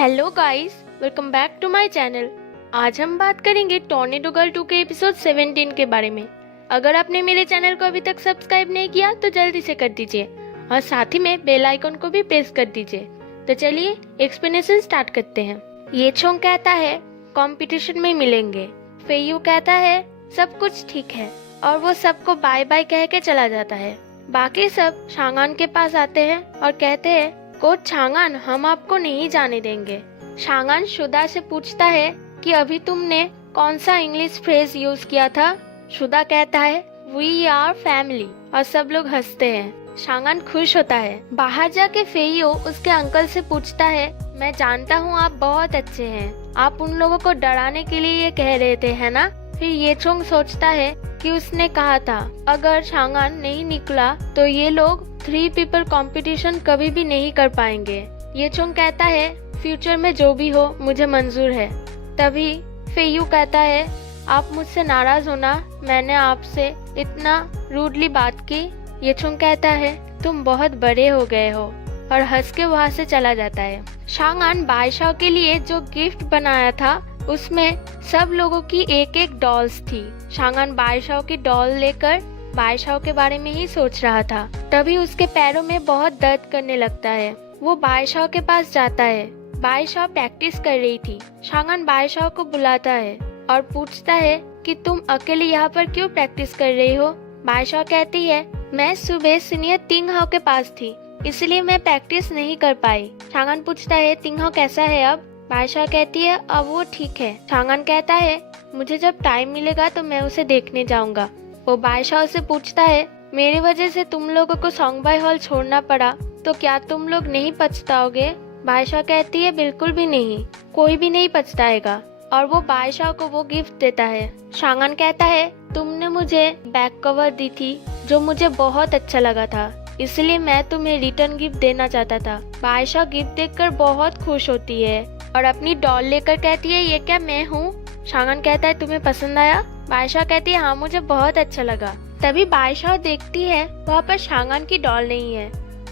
Hello guys, welcome back to my channel. आज हम बात करेंगे टॉर्नेडो गर्ल 2 के एपिसोड 17 के बारे में। अगर आपने मेरे चैनल को अभी तक सब्सक्राइब नहीं किया तो जल्दी से कर दीजिए और साथ ही में बेल आइकन को भी प्रेस कर दीजिए। तो चलिए एक्सप्लेनेशन स्टार्ट करते हैं। ये छोंग कहता है कंपटीशन में मिलेंगे। फेयू कहता है सब कुछ ठीक है और वो सबको बाय बाय कह के चला जाता है। बाकी सब शांगान के पास आते हैं और कहते हैं कोच शांगान, हम आपको नहीं जाने देंगे। शांगान शुदा से पूछता है कि अभी तुमने कौन सा इंग्लिश फ्रेज यूज किया था। शुदा कहता है वी आर फैमिली और सब लोग हंसते हैं। शांगान खुश होता है। बाहर जाके फेयो उसके अंकल से पूछता है मैं जानता हूँ आप बहुत अच्छे हैं, आप उन लोगों को डराने के लिए ये कह रहे थे है ना। फिर ये छोंग सोचता है कि उसने कहा था अगर शांगान नहीं निकला तो ये लोग 3 पीपल कंपटीशन कभी भी नहीं कर पाएंगे। ये छोंग कहता है फ्यूचर में जो भी हो मुझे मंजूर है। तभी फेयू कहता है आप मुझसे नाराज हो ना, मैंने आपसे इतना रूडली बात की। ये छोंग कहता है तुम बहुत बड़े हो गए हो और हंस के वहाँ से चला जाता है। शांगान बादशाह के लिए जो गिफ्ट बनाया था उसमें सब लोगों की एक एक डॉल्स थी। शांगान बादशाह की डॉल लेकर बादशाह के बारे में ही सोच रहा था। तभी उसके पैरों में बहुत दर्द करने लगता है। वो बादशाह के पास जाता है। बादशाह प्रैक्टिस कर रही थी। शांगान बादशाह को बुलाता है और पूछता है कि तुम अकेले यहाँ पर क्यों प्रैक्टिस कर रही हो। बादशाह कहती है मैं सुबह सीनियर तिंगहाओ के पास थी इसलिए मैं प्रैक्टिस नहीं कर पाई। शांगान पूछता है तिंगहाओ कैसा है अब। बादशाह कहती है अब वो ठीक है। शांगान कहता है मुझे जब टाइम मिलेगा तो मैं उसे देखने जाऊंगा। वो बादशाह से पूछता है मेरी वजह से तुम लोगों को सोंगबाई हॉल छोड़ना पड़ा तो क्या तुम लोग नहीं पछताओगे। बादशाह कहती है बिल्कुल भी नहीं, कोई भी नहीं पछताएगा। और वो बादशाह को वो गिफ्ट देता है। शांगान कहता है तुमने मुझे बैक कवर दी थी जो मुझे बहुत अच्छा लगा था, इसलिए मैं तुम्हें रिटर्न गिफ्ट देना चाहता था। बादशाह गिफ्ट देखकर बहुत खुश होती है और अपनी डॉल लेकर कहती है ये क्या मैं हूँ। शांगान कहता है तुम्हें पसंद आया। बादशाह कहती है हाँ मुझे बहुत अच्छा लगा। तभी बादशाह देखती है वहाँ पर शांगान की डॉल नहीं है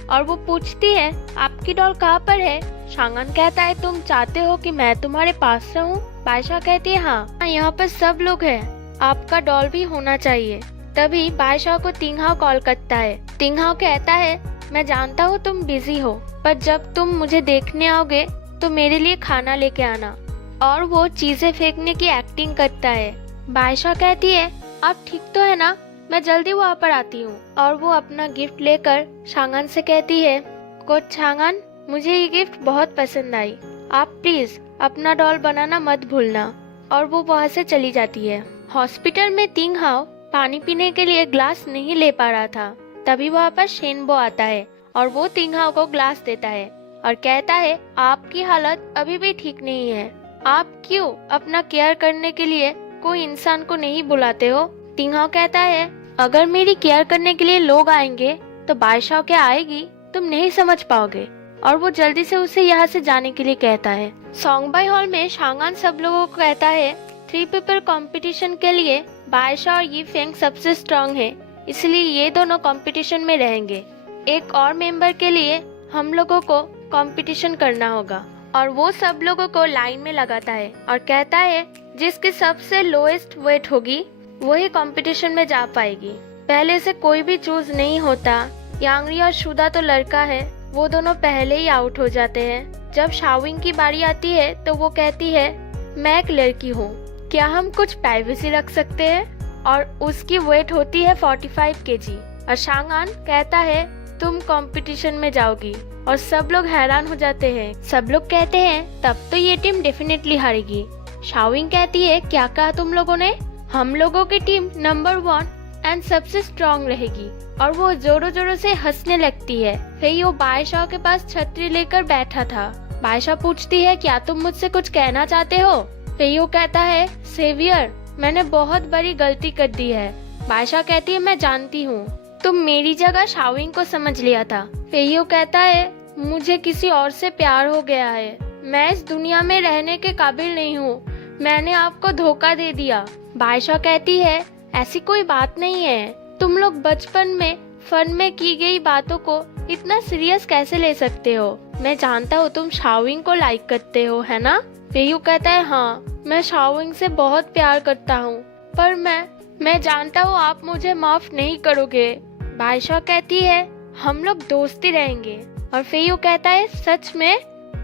और वो पूछती है आपकी डॉल कहाँ पर है। शांगान कहता है तुम चाहते हो कि मैं तुम्हारे पास रहूं। बादशाह कहती है हाँ यहाँ पर सब लोग हैं, आपका डॉल भी होना चाहिए। तभी बादशाह को तिंगहाओ कॉल करता है। तिंगहाओ कहता है मैं जानता हूँ तुम बिजी हो पर जब तुम मुझे देखने आओगे तो मेरे लिए खाना लेके आना। और वो चीजें फेंकने की एक्टिंग करता है। बादशाह कहती है आप ठीक तो है ना, मैं जल्दी वहाँ पर आती हूँ। और वो अपना गिफ्ट लेकर शांगान से कहती है कोच शांगान मुझे ये गिफ्ट बहुत पसंद आई, आप प्लीज अपना डॉल बनाना मत भूलना। और वो वहाँ से चली जाती है। हॉस्पिटल में तिंगहाओ पानी पीने के लिए ग्लास नहीं ले पा रहा था। तभी वहाँ पर शेनबो आता है और वो तिंगहाओ को ग्लास देता है और कहता है आपकी हालत अभी भी ठीक नहीं है, आप क्यों अपना केयर करने के लिए कोई इंसान को नहीं बुलाते हो। तिंगहाओ कहता है अगर मेरी केयर करने के लिए लोग आएंगे तो बादशाह क्या आएगी, तुम नहीं समझ पाओगे। और वो जल्दी से उसे यहाँ से जाने के लिए कहता है। सोंगबाई हॉल में शांगान सब लोगों को कहता है 3 पीपल कंपटीशन के लिए बादशाह और यी फेंग सबसे स्ट्रांग है, इसलिए ये दोनों कंपटीशन में रहेंगे। एक और मेंबर के लिए हम लोगों को कंपटीशन करना होगा। और वो सब लोगों को लाइन में लगाता है और कहता है जिसकी सबसे लोएस्ट वेट होगी वही कंपटीशन में जा पाएगी। पहले से कोई भी चूज नहीं होता। यांगरी और शुदा तो लड़का है, वो दोनों पहले ही आउट हो जाते हैं। जब शाओविंग की बारी आती है तो वो कहती है मैं एक लड़की हूँ, क्या हम कुछ प्राइवेसी रख सकते हैं। और उसकी वेट होती है 45 kg। और शांगान कहता है तुम कंपटीशन में जाओगी। और सब लोग हैरान हो जाते हैं। सब लोग कहते हैं तब तो ये टीम डेफिनेटली हारेगी। शाओविंग कहती है क्या कहा तुम लोगों ने, हम लोगों की टीम नंबर 1 एंड सबसे स्ट्रॉन्ग रहेगी। और वो जोरों जोरों से हंसने लगती है। फिर वो बादशाह के पास छतरी लेकर बैठा था। बादशाह पूछती है क्या तुम मुझसे कुछ कहना चाहते हो। फिर वो कहता है सेवियर मैंने बहुत बड़ी गलती कर दी है। बादशाह कहती है मैं जानती हूँ, तुम मेरी जगह शाओविंग को समझ लिया था। फेयो कहता है मुझे किसी और से प्यार हो गया है, मैं इस दुनिया में रहने के काबिल नहीं हूँ, मैंने आपको धोखा दे दिया। बादशाह कहती है ऐसी कोई बात नहीं है, तुम लोग बचपन में फन में की गई बातों को इतना सीरियस कैसे ले सकते हो। मैं जानता हूँ तुम शाओविंग को लाइक करते हो, है ना? फेयू कहता है हाँ, मैं शाओविंग से बहुत प्यार करता हूँ, पर मैं जानता हूँ आप मुझे माफ नहीं करोगे। बाईशा कहती है हम लोग दोस्ती रहेंगे, और फेयू कहता है सच में?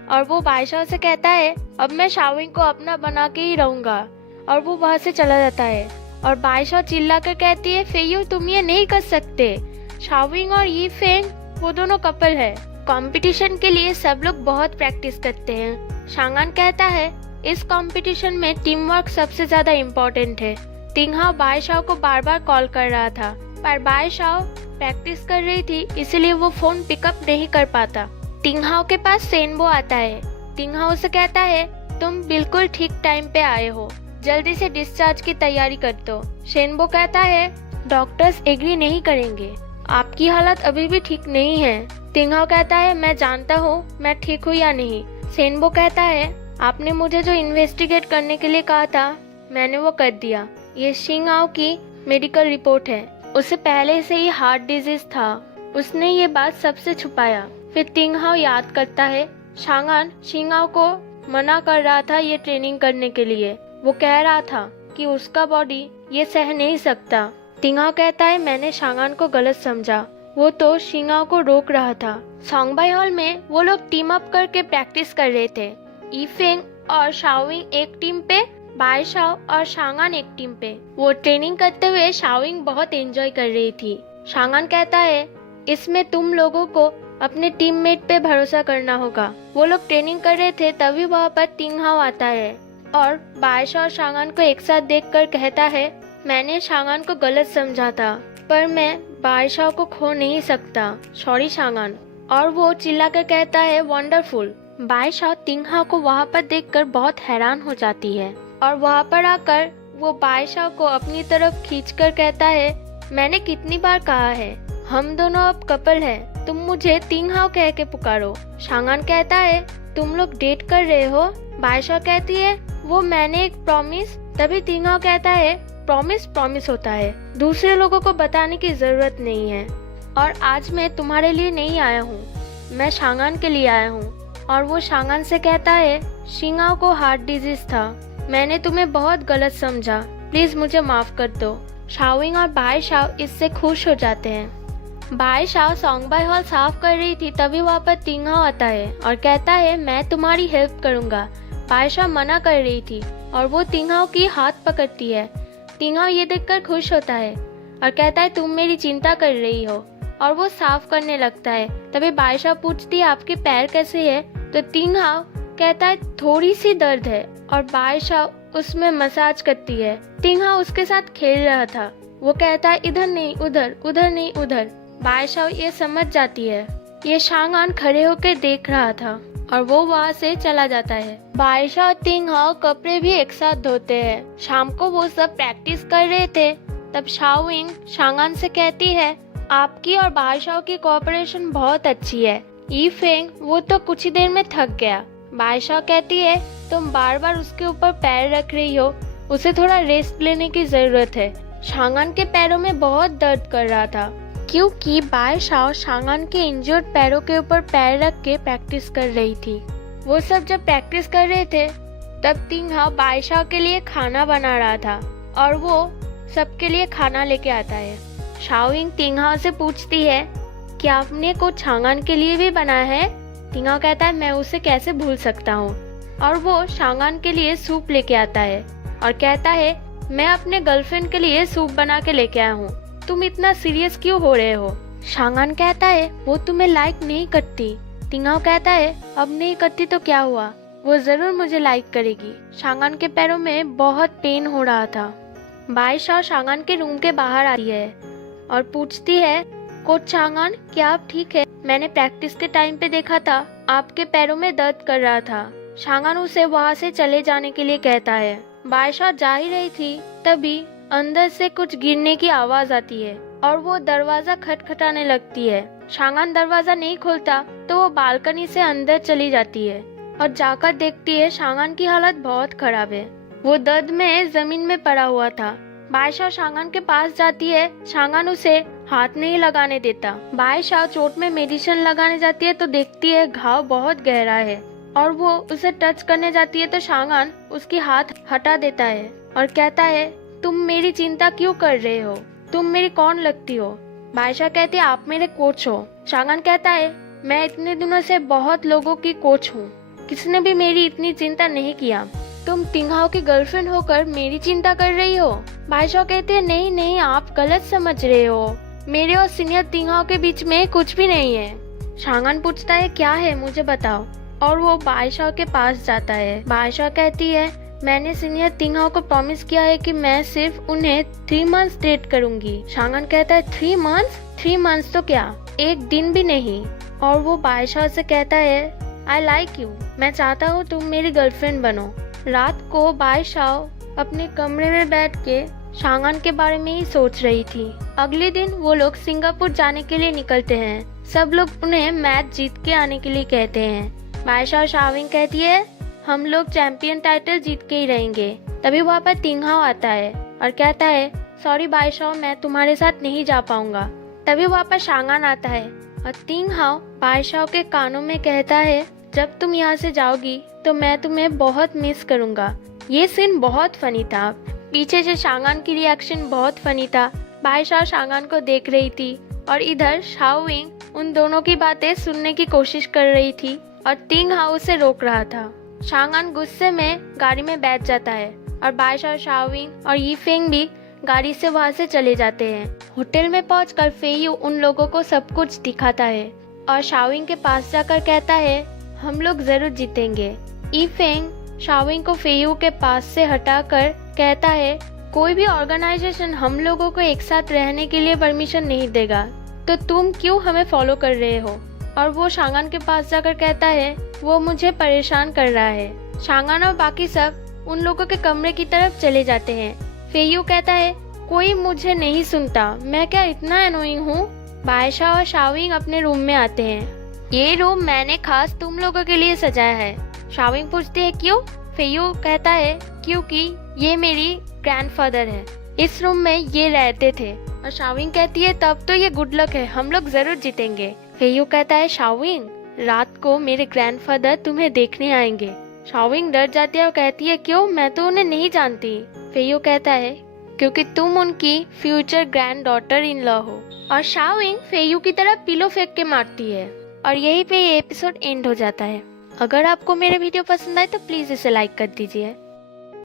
और वो बाईशा से कहता है अब मैं शाओविंग को अपना बना के ही रहूंगा, और वो वहाँ से चला जाता है। और बाईशा चिल्ला कर कहती है फेयू तुम ये नहीं कर सकते, शाओविंग और यी फेंग वो दोनों कपल है। कंपटीशन के लिए सब लोग बहुत प्रैक्टिस करते हैं। शांगान कहता है इस कंपटीशन में टीम वर्क सबसे ज्यादा इम्पोर्टेंट है। तिंगहाओ बाईशाओ को बार बार कॉल कर रहा था, पर बाईशाओ प्रैक्टिस कर रही थी, इसलिए वो फोन पिकअप नहीं कर पाता। तिंगहाओ के पास सेनबो आता है। तिंगहाओ से कहता है तुम बिल्कुल ठीक टाइम पे आए हो, जल्दी से डिस्चार्ज की तैयारी कर दो। सेनबो कहता है डॉक्टर्स एग्री नहीं करेंगे, आपकी हालत अभी भी ठीक नहीं है। तिंगहाओ कहता है मैं जानता हूँ मैं ठीक हूँ या नहीं। सेनबो कहता है आपने मुझे जो इन्वेस्टिगेट करने के लिए कहा था मैंने वो कर दिया। ये शिंगाओ की मेडिकल रिपोर्ट है, उसे पहले से ही हार्ट डिजीज था, उसने ये बात सबसे छुपाया। फिर तिंगहाओ याद करता है शांगान शिंगाओ को मना कर रहा था ये ट्रेनिंग करने के लिए। वो कह रहा था कि उसका बॉडी ये सह नहीं सकता। तिंगहाओ कहता है मैंने शांगान को गलत समझा, वो तो शिंगाओ को रोक रहा था। सॉन्गबाई हॉल में वो लोग टीम अप करके प्रैक्टिस कर रहे थे। यी फेंग और शाओविंग एक टीम पे, बाईशाओ और शांगान एक टीम पे। वो ट्रेनिंग करते हुए शाओविंग बहुत एंजॉय कर रही थी। शांगान कहता है इसमें तुम लोगों को अपने टीममेट पे भरोसा करना होगा। वो लोग ट्रेनिंग कर रहे थे, तभी वहाँ पर तिंगहाओ आता है और बाईशा और शांगान को एक साथ देखकर कहता है मैंने शांगान को गलत समझा था, पर मैं बाईशा को खो नहीं सकता, सॉरी शांगान। और वो चिल्लाकर कहता है वंडरफुल। बाईशा तिंगहाओ को वहाँ पर देखकर बहुत हैरान हो जाती है, और वहाँ पर आकर वो बाईशा को अपनी तरफ खींचकर कहता है मैंने कितनी बार कहा है हम दोनों अब कपल हैं, तुम मुझे तिंगहाओ कह के पुकारो। शांगान कहता है तुम लोग डेट कर रहे हो? बाईशा कहती है वो मैंने एक प्रॉमिस। तभी तिंगहाओ कहता है प्रॉमिस प्रॉमिस होता है, दूसरे लोगों को बताने की जरूरत नहीं है। और आज मैं तुम्हारे लिए नहीं आया हूँ, मैं शांगान के लिए आया हूँ। और वो शांगान से कहता है शिंगाओ को हार्ट डिजीज था, मैंने तुम्हें बहुत गलत समझा, प्लीज मुझे माफ कर दो। शाओविंग और बाईशाओ इससे खुश हो जाते हैं। बाईशाओ सॉन्गबाई हॉल साफ कर रही थी, तभी वहाँ पर तिंगहाओ आता है और कहता है मैं तुम्हारी हेल्प करूँगा। बाईशाओ मना कर रही थी और वो तिंगहाओ की हाथ पकड़ती है। तिंगहाओ ये देखकर खुश होता है और कहता है तुम मेरी चिंता कर रही हो, और वो साफ करने लगता है। तभी बाईशा पूछती है आपके पैर कैसे है? तो तिंगहाओ कहता है थोड़ी सी दर्द है, और बाईशा उसमें मसाज करती है। तिंगहाओ उसके साथ खेल रहा था, वो कहता है इधर नहीं उधर, उधर नहीं उधर। बाईशा ये समझ जाती है, ये शांगान खड़े होकर देख रहा था और वो वहाँ से चला जाता है। बाईशा और तिंगहाओ कपड़े भी एक साथ धोते हैं। शाम को वो सब प्रैक्टिस कर रहे थे, तब शाओविंग शांगान से कहती है आपकी और बाईशा की कोऑपरेशन बहुत अच्छी है। यी फेंग वो तो कुछ ही देर में थक गया। बाईशा कहती है तुम बार बार उसके ऊपर पैर रख रही हो, उसे थोड़ा रेस्ट लेने की जरूरत है। शांगान के पैरों में बहुत दर्द कर रहा था, क्योंकि बाईशा शांगान के इंजर्ड पैरों के ऊपर पैर रख के प्रैक्टिस कर रही थी। वो सब जब प्रैक्टिस कर रहे थे तब तिंगहाओ बाईशा के लिए खाना बना रहा था, और वो सबके लिए खाना लेके आता है। शाओविंग तिंगहाओ से पूछती है कि आपने कुछ शांगान के लिए भी बनाया है? तिंगहाओ कहता है मैं उसे कैसे भूल सकता हूँ, और वो शांगान के लिए सूप लेके आता है और कहता है मैं अपने गर्लफ्रेंड के लिए सूप बना के लेके आया हूँ, तुम इतना सीरियस क्यों हो रहे हो? शांगान कहता है वो तुम्हें लाइक नहीं करती। तिंगहाओ कहता है अब नहीं करती तो क्या हुआ, वो जरूर मुझे लाइक करेगी। शांगान के पैरों में बहुत पेन हो रहा था। बाईशा शांगान के रूम के बाहर आती है और पूछती है कोच शांगान क्या आप ठीक है? मैंने प्रैक्टिस के टाइम पे देखा था आपके पैरों में दर्द कर रहा था। शांगान उसे वहाँ से चले जाने के लिए कहता है। बाईशा जा ही रही थी, तभी अंदर से कुछ गिरने की आवाज आती है और वो दरवाजा खटखटाने लगती है। शांगान दरवाजा नहीं खोलता तो वो बालकनी से अंदर चली जाती है और जाकर देखती है शांगान की हालत बहुत खराब है, वो दर्द में जमीन में पड़ा हुआ था। बाईशा शांगान के पास जाती है। शांगान उसे हाथ नहीं लगाने देता। बाई शाओ चोट में मेडिसिन लगाने जाती है तो देखती है घाव बहुत गहरा है और वो उसे टच करने जाती है तो शांगान उसकी हाथ हटा देता है और कहता है, तुम मेरी चिंता क्यों कर रहे हो? तुम मेरी कौन लगती हो? बाईशा कहती है, आप मेरे कोच हो। शांगान कहता है, मैं इतने दिनों से बहुत लोगों की कोच हूँ, किसने भी मेरी इतनी चिंता नहीं किया। तुम तिंगहाओ की गर्लफ्रेंड होकर मेरी चिंता कर रही हो? बाईशा कहती है, नहीं नहीं, आप गलत समझ रहे हो, मेरे और सीनियर तिंगहाओ के बीच में कुछ भी नहीं है। शांगान पूछता है, क्या है मुझे बताओ, और वो बाईशा के पास जाता है। बाईशा कहती है, मैंने सीनियर तिंगहाओ को प्रॉमिस किया है कि मैं सिर्फ उन्हें 3 मंथ्स डेट करूंगी। शांगान कहता है, 3 मंथ्स? 3 मंथ्स तो क्या, एक दिन भी नहीं। और वो बाईशा से कहता है, आई लाइक यू, मैं चाहता हूँ तुम मेरी गर्लफ्रेंड बनो। रात को बाईशा अपने कमरे में बैठ के शांगान के बारे में ही सोच रही थी। अगले दिन वो लोग सिंगापुर जाने के लिए निकलते हैं। सब लोग उन्हें मैच जीत के आने के लिए कहते हैं। बाईशा और शाओविंग कहती है, हम लोग चैंपियन टाइटल जीत के ही रहेंगे। तभी वहाँ पर तिंगहाओ आता है और कहता है, सॉरी बाईशा, मैं तुम्हारे साथ नहीं जा पाऊंगा। तभी वहाँ पर शांगान आता है और तिंगहाओ बाईशा के कानों में कहता है, जब तुम यहाँ से जाओगी तो मैं तुम्हें बहुत मिस करूंगा। ये सीन बहुत फनी था। पीछे से शांगान की रिएक्शन बहुत फनी था। बाईशा शांगान को देख रही थी और इधर शाओविंग उन दोनों की बातें सुनने की कोशिश कर रही थी और तिंगहाओ उसे रोक रहा था। शांगान गुस्से में गाड़ी में बैठ जाता है और बाईशा, शाओविंग और यीफेंग भी गाड़ी से वहाँ से चले जाते हैं। होटल में पहुंचकर फेयू उन लोगों को सब कुछ दिखाता है और शाओविंग के पास जाकर कहता है, हम लोग जरूर जीतेंगे। यीफेंग शाओविंग को फेयू के पास से हटाकर कहता है, कोई भी ऑर्गेनाइजेशन हम लोगों को एक साथ रहने के लिए परमिशन नहीं देगा, तो तुम क्यों हमें फॉलो कर रहे हो? और वो शांगान के पास जाकर कहता है, वो मुझे परेशान कर रहा है। शांगान और बाकी सब उन लोगों के कमरे की तरफ चले जाते हैं। फेयू कहता है, कोई मुझे नहीं सुनता, मैं क्या इतना एनोइंग हूँ? बाईशा और शाओविंग अपने रूम में आते हैं। ये रूम मैंने खास तुम लोगों के लिए सजाया है। शाओविंग पूछती है, क्यों? फेयू कहता है, क्योंकि ये मेरी ग्रैंडफादर है, इस रूम में ये रहते थे। और शाओविंग कहती है, तब तो ये गुड लक है, हम लोग जरूर जीतेंगे। फेयू कहता है, शाओविंग, रात को मेरे ग्रैंडफादर तुम्हें देखने आएंगे। शाओविंग डर जाती है और कहती है, क्यों? मैं तो उन्हें नहीं जानती। फेयू कहता है, क्योंकि तुम उनकी future grand daughter in law हो। और शाओविंग फेयू की तरफ पिलो फेंक के मारती है और यहीं पे ये एपिसोड एंड हो जाता है। अगर आपको मेरे वीडियो पसंद आए तो प्लीज इसे लाइक कर दीजिए।